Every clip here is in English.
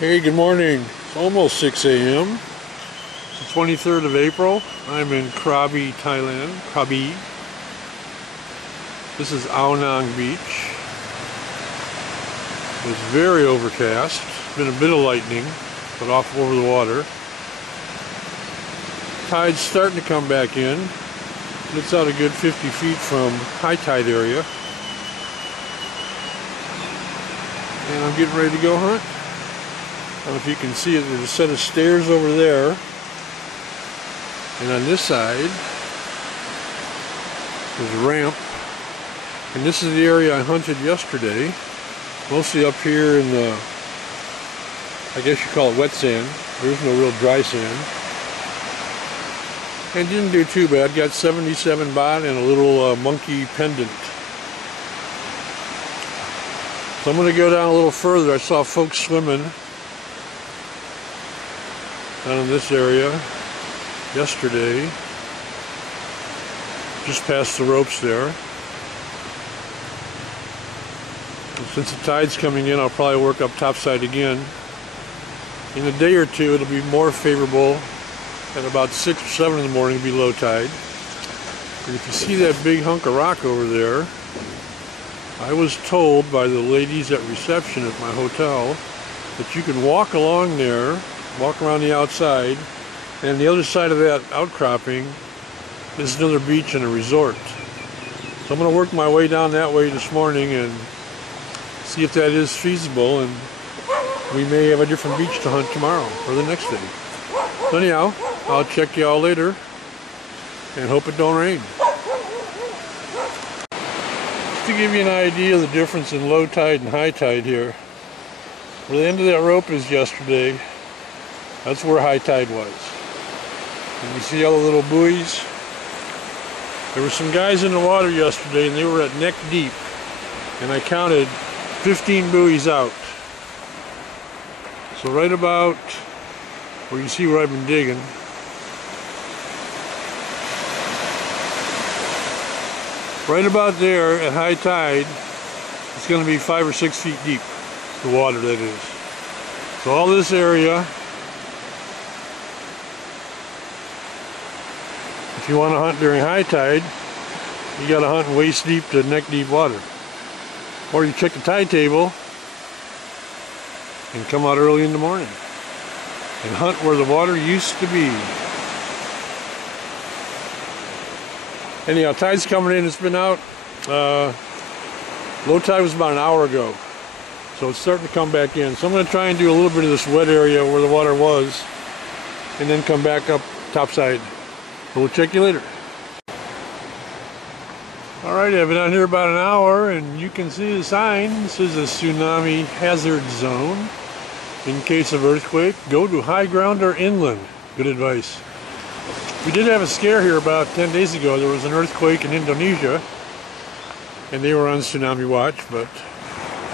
Hey, good morning. It's almost 6 a.m. It's the 23rd of April. I'm in Krabi, Thailand. Krabi. This is Ao Nang Beach. It's very overcast. Been a bit of lightning, but off over the water. Tide's starting to come back in. It's out a good 50 feet from high tide area. And I'm getting ready to go hunt. I don't know if you can see it, there's a set of stairs over there. And on this side, there's a ramp. And this is the area I hunted yesterday. Mostly up here in the, I guess you call it wet sand. There's no real dry sand. And didn't do too bad. Got 77 baht and a little monkey pendant. So I'm going to go down a little further. I saw folks swimming down in this area yesterday, just past the ropes there. And since the tide's coming in, I'll probably work up topside again. In a day or two, it'll be more favorable. At about 6 or 7 in the morning, it'll be low tide. And if you see that big hunk of rock over there, I was told by the ladies at reception at my hotel that you can walk along there, walk around the outside, and the other side of that outcropping is another beach and a resort. So I'm going to work my way down that way this morning and see if that is feasible, and we may have a different beach to hunt tomorrow or the next day. So anyhow, I'll check you all later and hope it don't rain. Just to give you an idea of the difference in low tide and high tide here, where the end of that rope is yesterday, that's where high tide was. And you see all the little buoys? There were some guys in the water yesterday and they were at neck deep. And I counted 15 buoys out. So right about where you see where I've been digging, right about there at high tide, it's going to be 5 or 6 feet deep, the water that is. So all this area, if you want to hunt during high tide, you got to hunt in waist deep to neck deep water. Or you check the tide table and come out early in the morning and hunt where the water used to be. Anyhow, tide's coming in. It's been out. Low tide was about an hour ago, so it's starting to come back in. So I'm going to try and do a little bit of this wet area where the water was and then come back up topside. We'll check you later. Alright, I've been out here about an hour and you can see the sign. This is a tsunami hazard zone. In case of earthquake, go to high ground or inland. Good advice. We did have a scare here about 10 days ago. There was an earthquake in Indonesia and they were on tsunami watch, but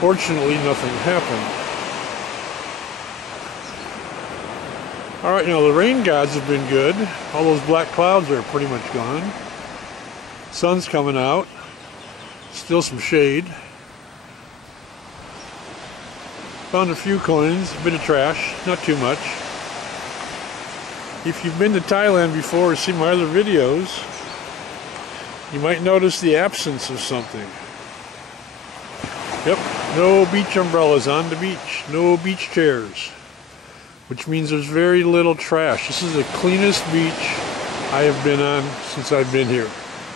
fortunately nothing happened. Alright, you know, the rain gods have been good. All those black clouds are pretty much gone. Sun's coming out. Still some shade. Found a few coins, a bit of trash, not too much. If you've been to Thailand before or seen my other videos, you might notice the absence of something. Yep, no beach umbrellas on the beach, no beach chairs, which means there's very little trash. This is the cleanest beach I have been on since I've been here.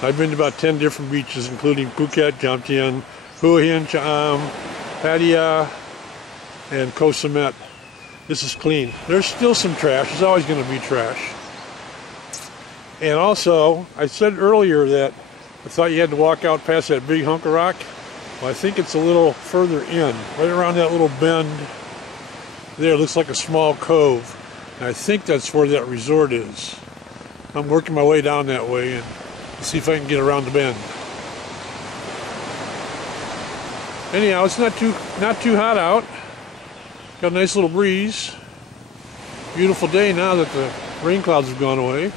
I've been to about 10 different beaches, including Phuket, Jomtien, Hua Hin, Cham, Pattaya, and Koh Samet. This is clean. There's still some trash. There's always going to be trash. And also, I said earlier that I thought you had to walk out past that big hunk of rock. Well, I think it's a little further in, right around that little bend there. It looks like a small cove. And I think that's where that resort is. I'm working my way down that way and see if I can get around the bend. Anyhow, it's not too hot out. Got a nice little breeze. Beautiful day now that the rain clouds have gone away. You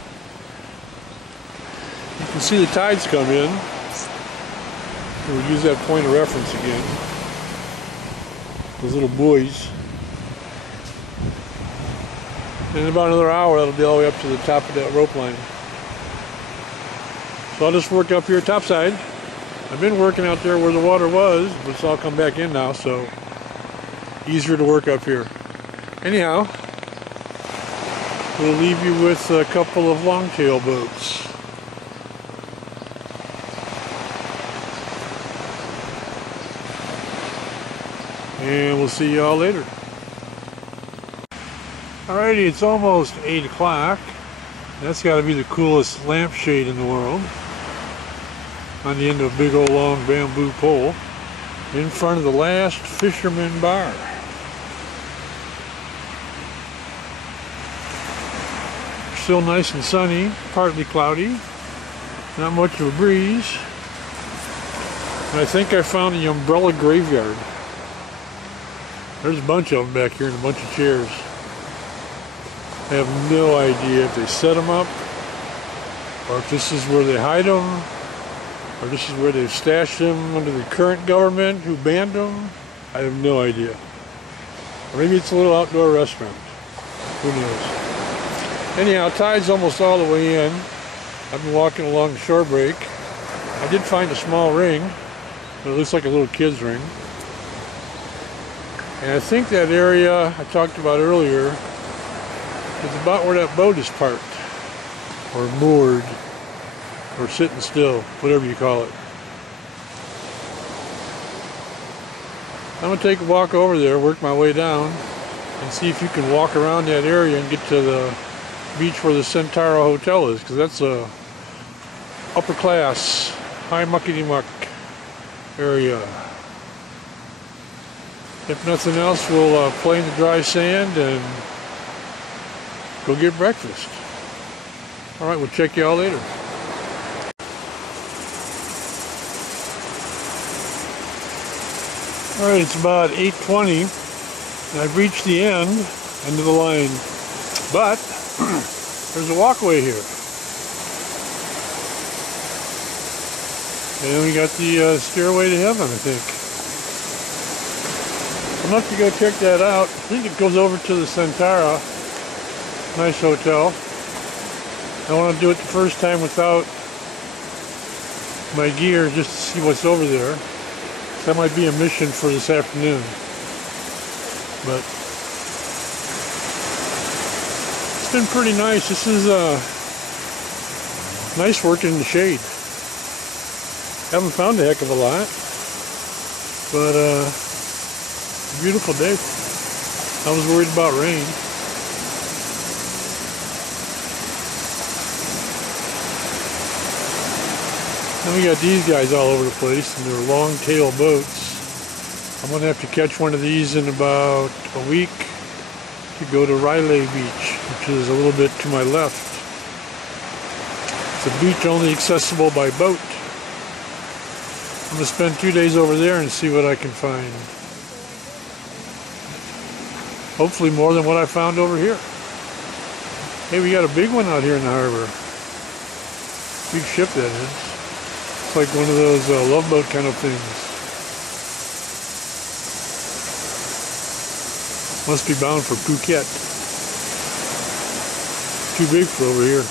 can see the tides come in. We'll use that point of reference again. Those little buoys. And in about another hour, that'll be all the way up to the top of that rope line. So I'll just work up here topside. I've been working out there where the water was, but it's all come back in now, so easier to work up here. Anyhow, we'll leave you with a couple of longtail boats. And we'll see y'all later. Alrighty, it's almost 8 o'clock. That's got to be the coolest lampshade in the world. On the end of a big old long bamboo pole. In front of the last fisherman bar. Still nice and sunny, partly cloudy. Not much of a breeze. And I think I found the umbrella graveyard. There's a bunch of them back here and a bunch of chairs. I have no idea if they set them up, or if this is where they hide them, or this is where they've stashed them under the current government who banned them. I have no idea. Or maybe it's a little outdoor restaurant. Who knows? Anyhow, tide's almost all the way in. I've been walking along the shore break. I did find a small ring, but it looks like a little kid's ring. And I think that area I talked about earlier is about where that boat is parked, or moored, or sitting still, whatever you call it. I'm going to take a walk over there, work my way down, and see if you can walk around that area and get to the beach where the Centauro Hotel is, because that's a upper class, high muckety-muck area. If nothing else, we'll play in the dry sand and go get breakfast. Alright, we'll check you all later. Alright, it's about 8:20 and I've reached the end of the line. But there's a walkway here. And we got the Stairway to Heaven, I think. I'm going to have to go check that out. I think it goes over to the Centauro. Nice hotel. I want to do it the first time without my gear just to see what's over there. That might be a mission for this afternoon. But it's been pretty nice. This is nice working in the shade. Haven't found a heck of a lot. But beautiful day. I was worried about rain. Then we got these guys all over the place, and they're long-tail boats. I'm going to have to catch one of these in about a week to go to Riley Beach, which is a little bit to my left. It's a beach only accessible by boat. I'm going to spend 2 days over there and see what I can find. Hopefully more than what I found over here. Hey, we got a big one out here in the harbor. Big ship, that is. It's like one of those love boat kind of things. Must be bound for Phuket. Too big for over here.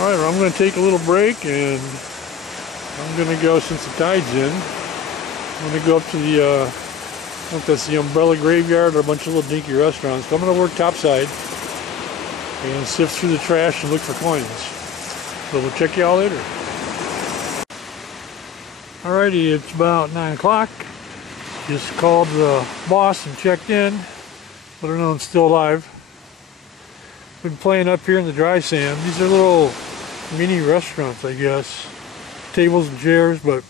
Alright, well, I'm going to take a little break, and I'm going to go, since the tide's in, I'm going to go up to the, I think that's the Umbrella Graveyard, or a bunch of little dinky restaurants. So I'm going to work topside and sift through the trash and look for coins. So we'll check you all later. Alrighty, it's about 9 o'clock. Just called the boss and checked in. Let her know I'm still alive. Been playing up here in the dry sand. These are little mini restaurants, I guess. Tables and chairs, but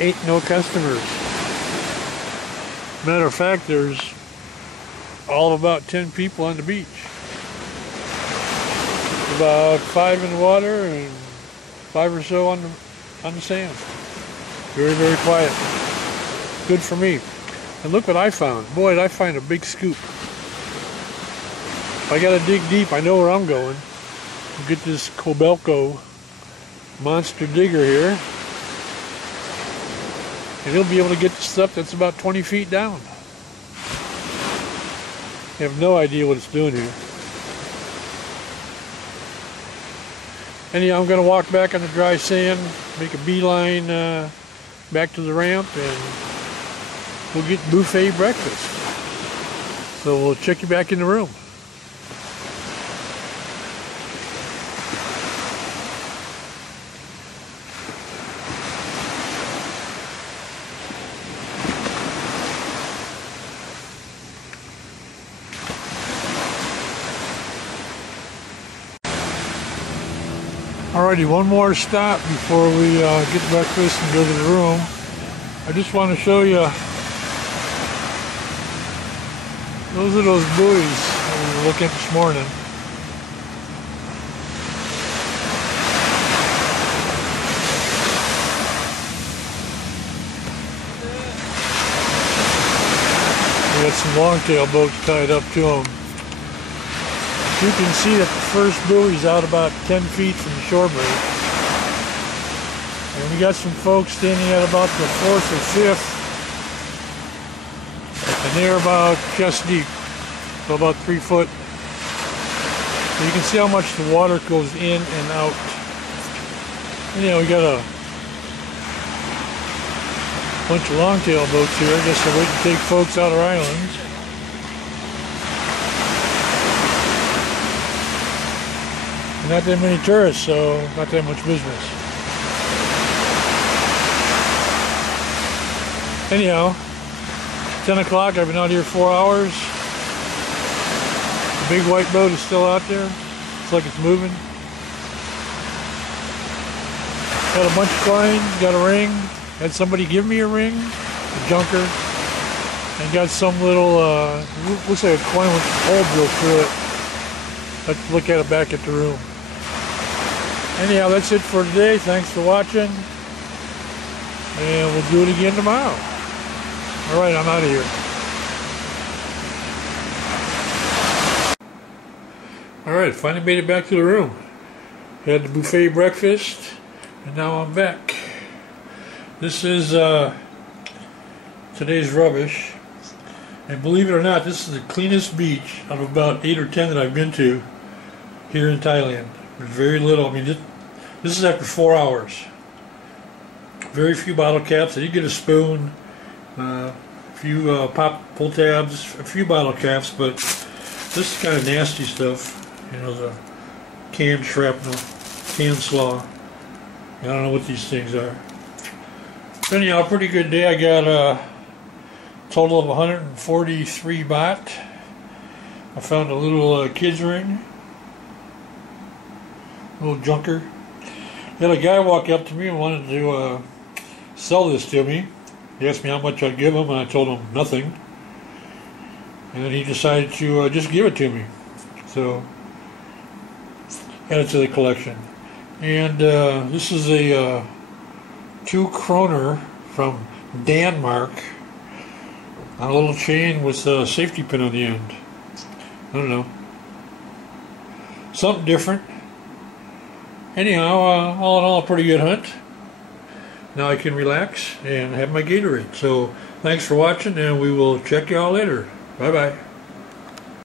ain't no customers. Matter of fact, there's all of about 10 people on the beach. About 5 in the water and 5 or so on the sand. Very, very quiet. Good for me. And look what I found. Boy, did I find a big scoop. If I gotta dig deep, I know where I'm going. I'll get this Kobelco monster digger here. And he'll be able to get the stuff that's about 20 feet down. have no idea what it's doing here. Anyhow, I'm going to walk back on the dry sand, make a beeline back to the ramp, and we'll get buffet breakfast. So we'll check you back in the room. Alrighty, one more stop before we get breakfast and go to the room. I just want to show you, those are those buoys that we were looking at this morning. We got some longtail boats tied up to them. You can see that the first buoy's out about 10 feet from the shore break. And we got some folks standing at about the 4th or 5th. And they're about chest deep, so about 3 foot. So you can see how much the water goes in and out. Anyhow, we got a bunch of longtail boats here. I guess they're waiting to take folks out of our islands. Not that many tourists, so not that much business. Anyhow, 10 o'clock, I've been out here 4 hours. The big white boat is still out there. Looks like it's moving. Got a bunch of coins, got a ring. Had somebody give me a ring, a junker. And got some little, looks like a coin with a hole drilled through it. Let's look at it back at the room. Anyhow, that's it for today. Thanks for watching. And we'll do it again tomorrow. Alright, I'm out of here. Alright, finally made it back to the room. Had the buffet breakfast, and now I'm back. This is today's rubbish. And believe it or not, this is the cleanest beach of about 8 or 10 that I've been to here in Thailand. There's very little. I mean, this is after 4 hours. Very few bottle caps. I did get a spoon, a few pull tabs, a few bottle caps, but this is kind of nasty stuff. You know, the canned shrapnel, canned slaw. I don't know what these things are. So anyhow, a pretty good day. I got a total of 143 baht. I found a little kid's ring. Little junker. Had a guy walk up to me and wanted to sell this to me. He asked me how much I'd give him, and I told him nothing. And then he decided to just give it to me. So, add it to the collection. And this is a 2 kroner from Denmark on a little chain with a safety pin on the end. I don't know. Something different. Anyhow, all in all, a pretty good hunt. Now I can relax and have my Gatorade. So, thanks for watching, and we will check you all later. Bye-bye.